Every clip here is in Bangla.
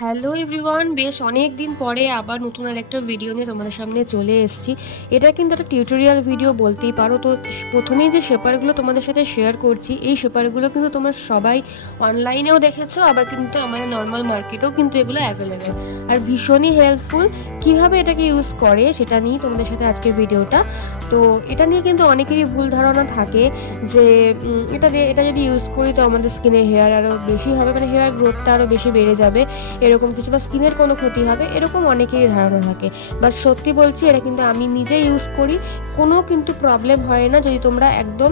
হ্যালো এভরিওয়ান, বেশ অনেক দিন পরে আবার নতুন আর একটা ভিডিও নিয়ে তোমাদের সামনে চলে এসেছি। এটা কিন্তু একটা টিউটোরিয়াল ভিডিও বলতেই পারো। তো প্রথমেই যে শেপারগুলো তোমাদের সাথে শেয়ার করছি, এই শেপারগুলো কিন্তু তোমরা সবাই অনলাইনেও দেখেছো, আবার কিন্তু আমাদের নর্মাল মার্কেটেও কিন্তু এগুলো অ্যাভেলেবেল আর ভীষণই হেল্পফুল। কীভাবে এটাকে ইউজ করে সেটা নিয়ে তোমাদের সাথে আজকে ভিডিওটা। তো এটা নিয়ে কিন্তু অনেকেরই ভুল ধারণা থাকে যে এটা যদি ইউজ করি তো আমাদের স্কিনে হেয়ার আরও বেশি হবে, মানে হেয়ার গ্রোথটা আরও বেশি বেড়ে যাবে, এরকম কিছু, বা স্কিনের কোনো ক্ষতি হবে, এরকম অনেকেরই ধারণা থাকে। বাট সত্যি বলছি, এটা কিন্তু আমি নিজে ইউজ করি, কোনো কিন্তু প্রবলেম হয় না যদি তোমরা একদম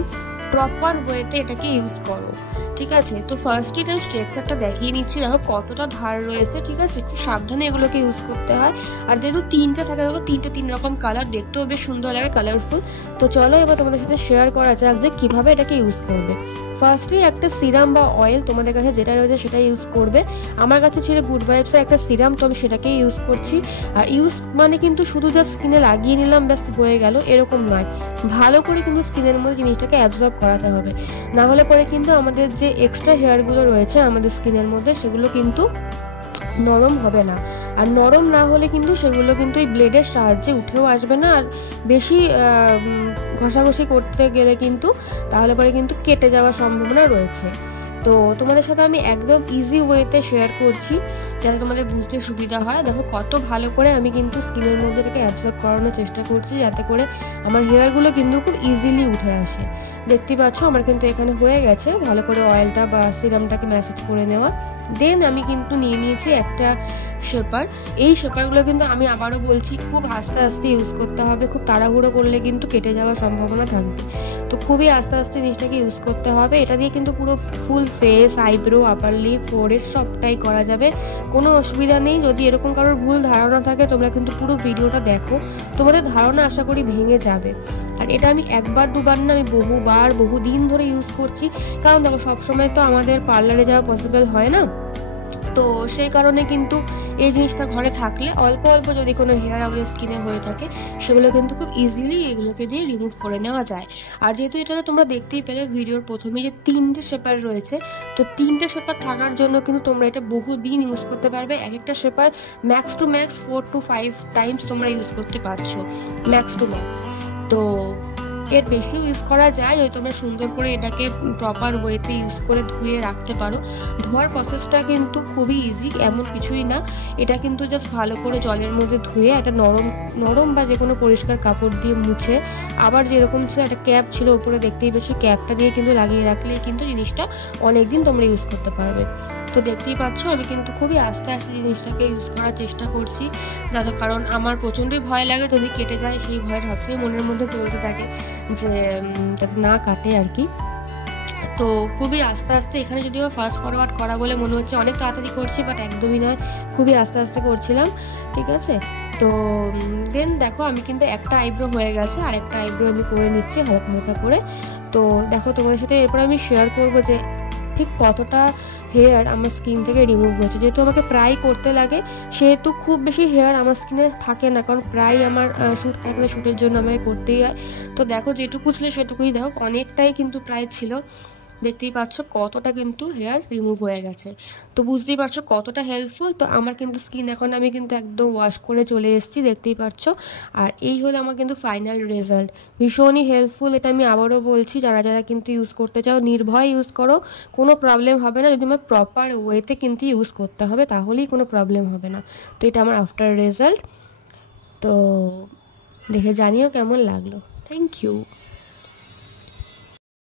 প্রপার ওয়েতে এটাকে ইউজ করো। ঠিক আছে, তো ফার্স্টে এটা স্ট্রাকচারটা দেখিয়ে নিচ্ছি, দেখো কতটা ধার রয়েছে। ঠিক আছে, খুব সাবধানে এগুলোকে ইউজ করতে হয়। আর যেহেতু তিনটে থাকে, দেখো তিন রকম কালার, দেখতেও বেশ সুন্দর লাগে, কালারফুল। তো চলো এবার তোমাদের সাথে শেয়ার করা যাক যে কীভাবে এটাকে ইউজ করবে। ফার্স্টেই একটা সিরাম বা অয়েল, তোমাদের কাছে যেটা রয়েছে সেটা ইউজ করবে। আমার কাছে ছিল গুড ভাইবসের একটা সিরাম, তো আমি সেটাকেই ইউজ করছি। আর ইউজ মানে কিন্তু শুধু জাস্ট স্কিনে লাগিয়ে নিলাম ব্যাস হয়ে গেল, এরকম নয়। ভালো করে কিন্তু স্কিনের মধ্যে জিনিসটাকে অ্যাবজর্ব করাতে হবে, না হলে পরে কিন্তু আমাদের যে এক্সট্রা হেয়ারগুলো রয়েছে আমাদের স্কিনের মধ্যে সেগুলো কিন্তু নরম হবে না। আর নরম না হলে কিন্তু সেগুলো কিন্তু এই ব্লেডের সাহায্যে উঠেও আসবে না। আর বেশি ঘষাঘষি করতে গেলে কিন্তু তাহলে পরে কিন্তু কেটে যাওয়ার সম্ভাবনা রয়েছে। তো তোমাদের সাথে আমি একদম ইজি ওয়েতে শেয়ার করছি যাতে তোমাদের বুঝতে সুবিধা হয়। দেখো কত ভালো করে আমি কিন্তু স্কিনের মধ্যে এটাকে অ্যাবজর্ব করানোর চেষ্টা করছি যাতে করে আমার হেয়ারগুলো কিন্তু খুব ইজিলি উঠে আসে। দেখতেই পাচ্ছ আমার কিন্তু এখানে হয়ে গেছে ভালো করে অয়েলটা বা সিরামটাকে ম্যাসেজ করে নেওয়া। দেন আমি কিন্তু নিয়ে নিয়েছি একটা শেপার। এই শেপারগুলো কিন্তু আমি আবারও বলছি খুব আস্তে আস্তে ইউজ করতে হবে, খুব তাড়াহুড়ো করলে কিন্তু কেটে যাওয়ার সম্ভাবনা থাকবে। তো খুবই আস্তে আস্তে জিনিসটাকে ইউজ করতে হবে। এটা দিয়ে কিন্তু পুরো full face, eyebrow, upper lip, forehead সবটাই করা যাবে, কোনো অসুবিধা নেই। যদি এরকম কারোর ভুল ধারণা থাকে তোমরা কিন্তু পুরো ভিডিওটা দেখো, তোমাদের ধারণা আশা করি ভেঙে যাবে। আর এটা আমি একবার দুবার না, আমি বহুদিন ধরে ইউজ করছি। কারণ দেখো সবসময় তো আমাদের পার্লারে যাওয়া পসিবল হয় না, তো সেই কারণে কিন্তু এই জিনিসটা ঘরে থাকলে অল্প অল্প যদি কোনো হেয়ার আমাদের স্কিনে হয়ে থাকে সেগুলো কিন্তু খুব ইজিলি এগুলোকে দিয়ে রিমুভ করে নেওয়া যায়। আর যেহেতু এটাতে তোমরা দেখতেই পেলে ভিডিওর প্রথমে যে তিনটে শেপার রয়েছে, তো তিনটে শেপার থাকার জন্য কিন্তু তোমরা এটা বহুদিন ইউজ করতে পারবে। এক একটা shaper max to max 4 to 5 times তোমরা ইউজ করতে পারছো, ম্যাক্স টু ম্যাক্স। তো এর বেশিও ইউজ করা যায় যদি তোমরা সুন্দর করে এটাকে প্রপার ওয়েতে ইউজ করে ধুয়ে রাখতে পারো। ধোয়ার প্রসেসটা কিন্তু খুবই ইজি, এমন কিছুই না। এটা কিন্তু জাস্ট ভালো করে জলের মধ্যে ধুয়ে একটা নরম বা যে কোনো পরিষ্কার কাপড় দিয়ে মুছে, আবার যেরকম ছিল একটা ক্যাপ ছিল উপরে দেখতেই পেয়েছি, ক্যাপটা দিয়ে কিন্তু লাগিয়ে রাখলেই কিন্তু জিনিসটা অনেকদিন তোমরা ইউজ করতে পারবে। তো দেখতেই পাচ্ছ আমি কিন্তু খুবই আস্তে আস্তে জিনিসটাকে ইউজ করার চেষ্টা করছি, যাতে কারণ আমার প্রচণ্ডই ভয় লাগে যদি কেটে যায়, সেই ভয়টা সবসময় মনের মধ্যে চলতে থাকে যে যাতে না কাটে আর কি। তো খুবই আস্তে আস্তে, এখানে যদিও ফাস্ট ফরওয়ার্ড করা বলে মনে হচ্ছে অনেক তাড়াতাড়ি করছি, বাট একদমই নয়, খুবই আস্তে আস্তে করছিলাম। ঠিক আছে, তো দেন দেখো আমি কিন্তু একটা আইব্রো হয়ে গেছে, আর একটা আইব্রো আমি করে নিচ্ছি হালকা হালকা করে। তো দেখো তোমাদের সাথে এরপর আমি শেয়ার করবো যে ঠিক কতটা হেয়ার আমার স্কিন থেকে রিমুভ হয়েছে। যেহেতু আমাকে প্রায় করতে লাগে সেহেতু খুব বেশি হেয়ার আমার স্কিনে থাকে না, কারণ প্রায় আমার শ্যুট থাকলে শ্যুটের জন্য আমাকে করতেই হয়। তো দেখো যেটুকু ছিল সেটুকুই, দেখো অনেকটাই কিন্তু প্রায় ছিল। দেখতেই পাচ্ছ কতটা কিন্তু হেয়ার রিমুভ হয়ে গেছে, তো বুঝতেই পারছো কতটা হেল্পফুল। তো আমার কিন্তু স্কিন এখন আমি কিন্তু একদম ওয়াশ করে চলে এসেছি, দেখতেই পাচ্ছ। আর এই হলো আমার কিন্তু ফাইনাল রেজাল্ট, ভীষণই হেল্পফুল। এটা আমি আবারও বলছি, যারা যারা কিন্তু ইউজ করতে চাও নির্ভয় ইউজ করো, কোনো প্রবলেম হবে না। যদি আমার প্রপার ওয়েতে কিন্তু ইউজ করতে হবে, তাহলেই কোনো প্রবলেম হবে না। তো এটা আমার আফটার রেজাল্ট, তো দেখে জানিও কেমন লাগলো। Thank you.